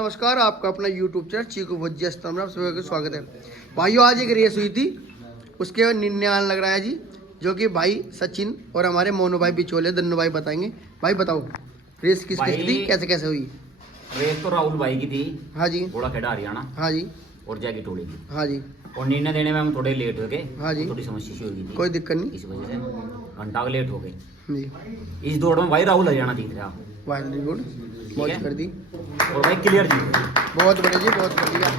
नमस्कार, आपका अपना यूट्यूब चैनल चीकू भुजिया में आप सभी का स्वागत है। भाइयों, आज एक रेस हुई थी, उसके निर्णय लग रहा है जी, जो कि भाई सचिन और हमारे मोनू भाई बिचौले दोनों भाई बताएंगे। भाई बताओ, रेस किसकी थी, कैसे कैसे हुई? रेस तो राहुल भाई की थी। हाँ जी। घोड़ा खेड़ा हरियाणा। हाँ जी। और जैकी टोली की। हाँ जी। और निर्णय देने में हम थोड़े लेट हो गए। हाँ जी। थोड़ी समस्या सी हो गई थी, कोई दिक्कत नहीं। इस वजह से घंटा लेट हो गई जी। इस दौड़ में भाई राहुल हरियाणा जीत रहा। वेरी गुड, मौज कर दी और भाई क्लियर जीत गई। बहुत बढ़िया जी, बहुत बढ़िया।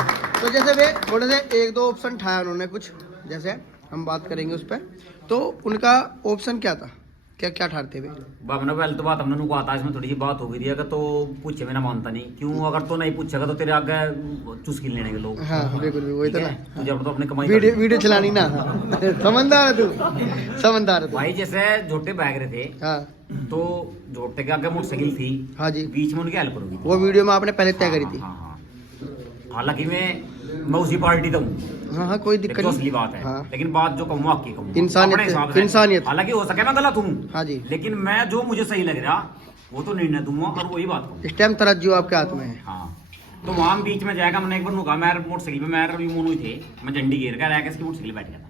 तो जैसे वे थोड़े से एक दो ऑप्शन ठाया उन्होंने कुछ, जैसे हम बात करेंगे उस पर। तो उनका ऑप्शन क्या था, क्या क्या ठारते हुए? हमने पहले तो बात हमने उनको आता, इसमें थोड़ी सी बात हो गई थी। अगर तो पूछे मेरा मानता नहीं क्यों, अगर तो नहीं पूछेगा तो तेरे आगे चुस्की लेने के लोग। हाँ बिल्कुल, वही तो ना, तुझे तो अपने कमाई वीडियो चलानी ना। समझदार है तू, समझदार है तू। भाई जैसे झोटे भाग रहे थे, हाँ तो झोटे के आगे मोटरसाइकिल थी। हाँ जी। बीच में उनकी हेल्प होगी। वो वीडियो में आपने पहले तय करी थी। हाँ। हालांकि मैं उसी पार्टी का हूँ। हाँ हाँ, कोई दिक्कत नहीं, असली बात है। हाँ। लेकिन बात जो कहूँ आपकी कहूँ, इंसानियत। हालांकि हो सके मैं गलत हूँ। हाँ जी। लेकिन मैं जो मुझे सही लग रहा वो तो निर्णय दूंगा और वही बात कहूँ। इस टाइम तराजू आपके हाथ में है। हाँ, तो वहां बीच में जाएगा। मैंने एक बार नुका, मैं मोटरसाइकिल में मैं मोनू थे, मैं झंडी घेर कर रह इसकी मोटरसाइकिल बैठ गया था।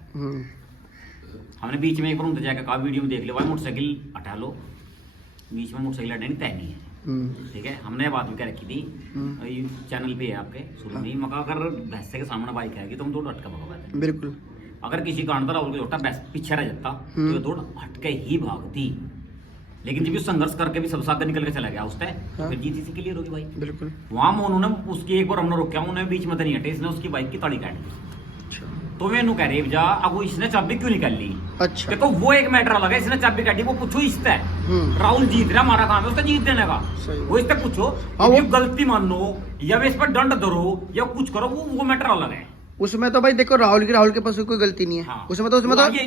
हमने बीच में एक बार उनसे जाकर कहा, वीडियो में देख लो भाई, मोटरसाइकिल हटा लो, बीच में मोटरसाइकिल हटाने तय नहीं है। ठीक है, हमने बात भी क्या रखी थी, चैनल पे है आपके शुरू में, मका अगर भैंसे के सामने बाइक आएगी तो हम दौड़ हटका भगवाते। बिल्कुल। अगर किसी कारण पर राहुल को छोटा भैंस पीछे रह जाता तो ये दौड़ हटके ही भागती। लेकिन जब ये संघर्ष करके भी सब साथ निकल के चला गया उससे, तो फिर जीत इसी क्लियर होगी भाई। बिल्कुल। वहां मोनू ने उसकी एक बार हमने रोका, उन्हें बीच में तो नहीं हटे, इसने उसकी बाइक की ताड़ी काट दी। तो मैं कह रही जा, अब वो इसने चाबी क्यों निकाल ली? अच्छा, देखो वो एक मैटर अलग है, इसने चाबी काटी, वो पूछो इससे। राहुल जीत रहा, हमारा काम है उससे जीत देने का। वो इससे पूछो, वो गलती मान लो या इस पर दंड दरो या कुछ करो, वो मैटर अलग है। उसमें तो भाई देखो, राहुल के पास कोई गलती नहीं है। हाँ। उसमें तो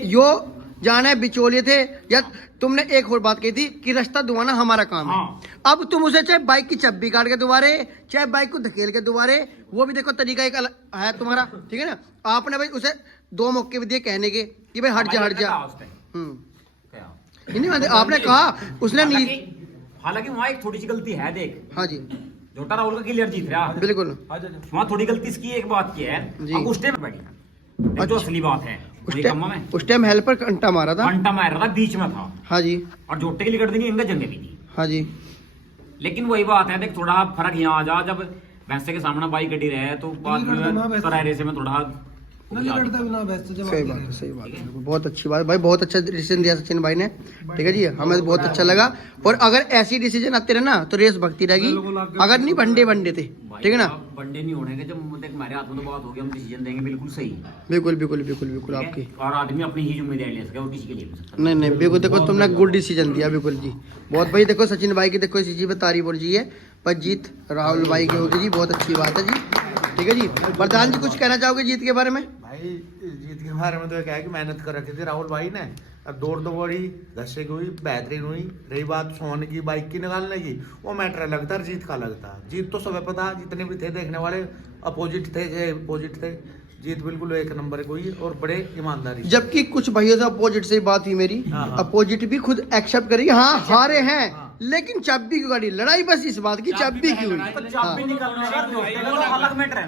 यो जाने बिचौलिए थे, या तुमने एक और बात कही थी कि रास्ता दुआना हमारा काम है। अब तुम उसे चाहे बाइक की चाबी काट के दुबारे, चाहे बाइक को धकेल के दुबारे, वो भी देखो तरीका एक अलग है तुम्हारा, ठीक है ना। आपने भाई उसे दो मौके भी दिए कहने के कि भाई हट जा। नहीं, आपने कहा उसने नहीं। हालांकि वहाँ एक थोड़ी सी गलती है, देख। हाँ जी। छोटा राहुल का क्लियर जीत रहा। बिल्कुल। वहाँ थोड़ी गलती इसकी एक बात की है, अब उस टाइम बैठी, जो असली बात है उस टाइम हेल्पर घंटा मारा था, बीच में था। हाँ जी। और जोटे की लिकट देंगे इनका जंगे भी थी। हाँ जी। लेकिन वही बात है, देख थोड़ा फर्क यहाँ आ जा, जब भैंसे के सामने बाइक कटी रहे तो बाद में से में थोड़ा सही बात है, सही बात है। बहुत अच्छी बात भाई, बहुत अच्छा डिसीजन दिया सचिन भाई ने, ठीक है जी, हमें बहुत अच्छा लगा। और अगर ऐसी डिसीजन आते रहे ना तो रेस भगती रहेगी, अगर नहीं बंडे थे, ठीक है ना। बंडे नहीं होने के, जब हमारे हाथ में तो बात होगी, हम डिसीजन देंगे बिल्कुल सही। बिल्कुल बिल्कुल बिल्कुल बिल्कुल आपकी, और आदमी अपनी ही जिम्मेदारी ले सके और किसी के लिए नहीं नहीं, बिल्कुल। देखो तुमने गुड डिसीजन दिया, बिल्कुल जी, बहुत भाई। देखो सचिन भाई की देखो इसी चीज पे तारीफ हो जी है, पर जीत राहुल भाई की होगी जी, बहुत अच्छी बात है जी, ठीक है जी। प्रधान जी कुछ कहना चाहोगे जीत के बारे में? भाई जीत के बारे में तो क्या है कि मेहनत कर रखी थी राहुल भाई ने, अब दौड़ तो बड़ी घसे की हुई, बेहतरीन हुई। रही बात सोने की, बाइक की निकालने की, वो मैटर लगता है, जीत का लगता। जीत तो सब पता, जितने भी थे देखने वाले अपोजिट थे, जीत बिल्कुल एक नंबर की हुई और बड़े ईमानदारी। जबकि कुछ भाइयों से अपोजिट से बात हुई मेरी, अपोजिट भी खुद एक्सेप्ट करी, हाँ हारे हैं, लेकिन चाबी की गाड़ी लड़ाई बस इस बात की, चाबी की हुई।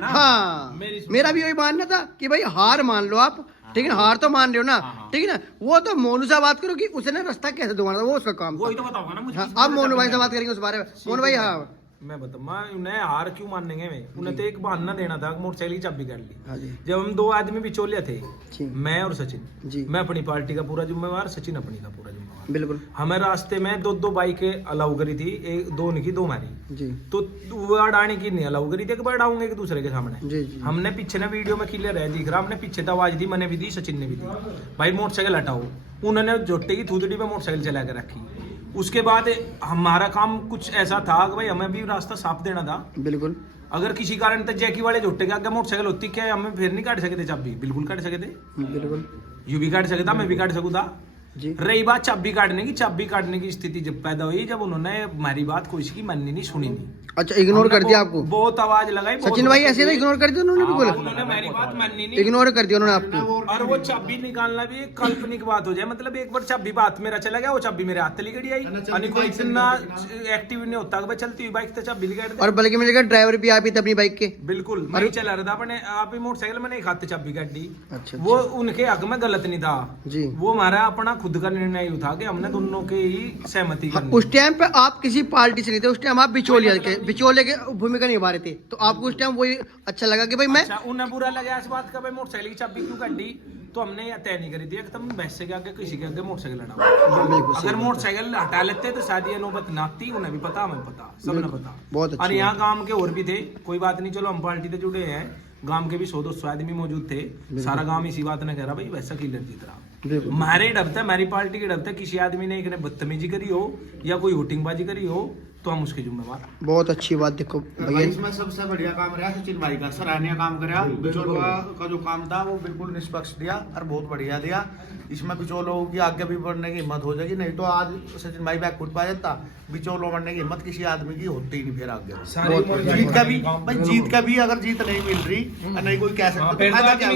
हाँ, मेरा भी वही मानना था कि भाई हार मान लो आप, ठीक है, हार तो मान रहे हो ना, ठीक है ना। वो तो मोनू से बात करो कि उसने रास्ता कैसे दुबारा था, वो उसका काम था। अब मोनू भाई से बात करेंगे उस बारे में। मोनू भाई, हाँ मैं बताऊँ, उन्हें हार क्यों मानेंगे? उन्हें तो एक बहाना देना था, मोटरसाइकिल की चाबी कर ली। जब हम दो आदमी बिचौलिया थे, मैं और सचिन, मैं अपनी पार्टी का पूरा जिम्मेवार, सचिन अपनी का पूरा जिम्मेवार। बिल्कुल। हमें रास्ते में दो बाइकें अलाउ करी थी, एक दो उनकी दो हमारी जी। तो वो अड़ाने की नहीं अलाउ करी थी, एक बार अड़ाऊंगे एक दूसरे के सामने जी जी। हमने पीछे ना वीडियो में क्लियर है दिख रहा, हमने पीछे तो आवाज दी, मैंने भी दी, सचिन ने भी दी, भाई मोटरसाइकिल हटाओ। उन्होंने जोटे की थूथड़ी पे मोटरसाइकिल चला के रखी। उसके बाद हमारा काम कुछ ऐसा था कि भाई हमें भी रास्ता साफ देना था। बिल्कुल। अगर किसी कारण तक जैकी वाले झोटे के आगे मोटरसाइकिल होती, क्या हमें फिर नहीं काट सके थे चाबी? बिल्कुल काट सके थे, बिल्कुल। यू भी काट सके था, मैं भी काट सकूँ था, जी। रही बात चाबी काटने की स्थिति जब पैदा हुई, जब उन्होंने हमारी बात कोई की माननी नहीं, सुनी नहीं। अच्छा, इग्नोर कर दिया आपको? बहुत आवाज लगाई सचिन भाई ऐसे इग्नोर कर दिया उन्होंने भी बोला? उन्होंने मेरी बात माननी नहीं, इग्नोर कर दिया उन्होंने आपको। और वो चाबी निकालना भी एक काल्पनिक बात हो जाए, मतलब एक बार चाबी बात मेरा चला गया, वो चाबी मेरे हाथ तली गड़ी आई, यानी कोई इतना एक्टिव नहीं होता कि भाई चलती हुई बाइक तो चाबी निकाल दे। और बल्कि मुझे ड्राइवर भी आप ही थे अपनी बाइक के? बिल्कुल, मैं चला रहा था अपने आप ही मोटरसाइकिल, मैंने एक हाथ से चाबी काट दी। अच्छा, वो उनके हक में गलत नहीं था जी, वो हमारा अपना खुद का निर्णय था कि हमने दोनों के ही सहमति करनी। उस टाइम पे आप किसी पार्टी से नहीं थे, उस टाइम आप बिचौलिया के भूमिका निभा रहे थे, तो आपको उस टाइम वही अच्छा लगा कि भाई मैं, अच्छा, उन्हें बुरा लगा इस बात का, भाई मोटरसाइकिल की चाबी क्यों काट दी, तो हमने यह तय नहीं करी थी कि तुम वैसे के आगे किसी के आगे मोटरसाइकिल हटाओ। अगर मोटरसाइकिल हटा लेते तो शायद ये नौबत ना आती, उन्हें भी पता, हमें पता, सबने पता। बहुत अच्छा। और यहाँ काम के और भी थे, कोई बात नहीं, चलो हम पार्टी से जुड़े हैं, गांव के भी 100-200 आदमी मौजूद थे, सारा गांव इसी बात ने कह रहा भाई वैसा किलर जीत रहा। हमारे डर था, हमारी पार्टी के डर था, किसी आदमी ने एक बदतमीजी करी हो या कोई वोटिंगबाजी करी हो तो हम उसके जिम्मेवार। बहुत अच्छी बात। देखो भैया, इसमें सबसे बढ़िया काम रहा सचिन भाई का, सराहनीय काम कराया। बिचौलियों का जो काम था वो बिल्कुल निष्पक्ष दिया और बहुत बढ़िया दिया। इसमें बिचौलों की आगे भी बढ़ने की हिम्मत हो जाएगी, नहीं तो आज सचिन भाई बैक फुट पा जाता, बिचौलों बढ़ने की हिम्मत किसी आदमी की होती ही नहीं फिर आगे। जीत का भी भाई, जीत का भी अगर जीत नहीं मिल रही, नहीं कोई कह सकता, तो फायदा क्या है?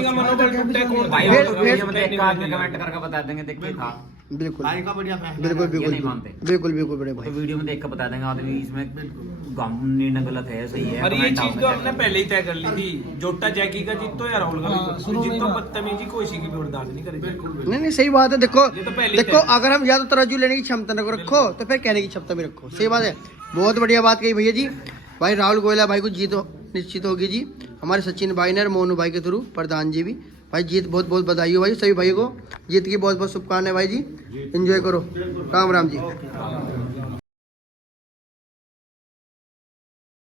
भाई वो तो वीडियो में देख के आदमी कमेंट करके बता देंगे, देखिए था बिल्कुल भाई का बढ़िया फैसला। बिल्कुल ये बिल्कुल नहीं मानते। बिल्कुल बिल्कुल बड़े भाई, तो वीडियो में देख के बता देंगे आदमी इसमें निर्णय गलत है सही है। और ये comment चीज आपने तो check हमने कर पहले ही तय कर ली थी, जोटा जैकी का जीत तो या राहुल गांधी का जीत तो बदतमीजी कोई की भी बर्दाश्त नहीं करेगी। नहीं नहीं सही बात है। देखो ये तो पहले ही देखो, तय। अगर हम या तो तराजू लेने की क्षमता न रखो तो फिर कहने की क्षमता भी रखो, सही बात है। बहुत बढ़िया बात कही भैया जी। भाई राहुल गोयला भाई को जीत निश्चित होगी जी, हमारे सचिन भाई ने और मोनू भाई के थ्रू, प्रधान जी भी। भाई जीत बहुत बहुत बधाई हो भाई, सभी भाई को जीत की बहुत बहुत शुभकामनाएं भाई जी, एंजॉय करो, राम राम जी।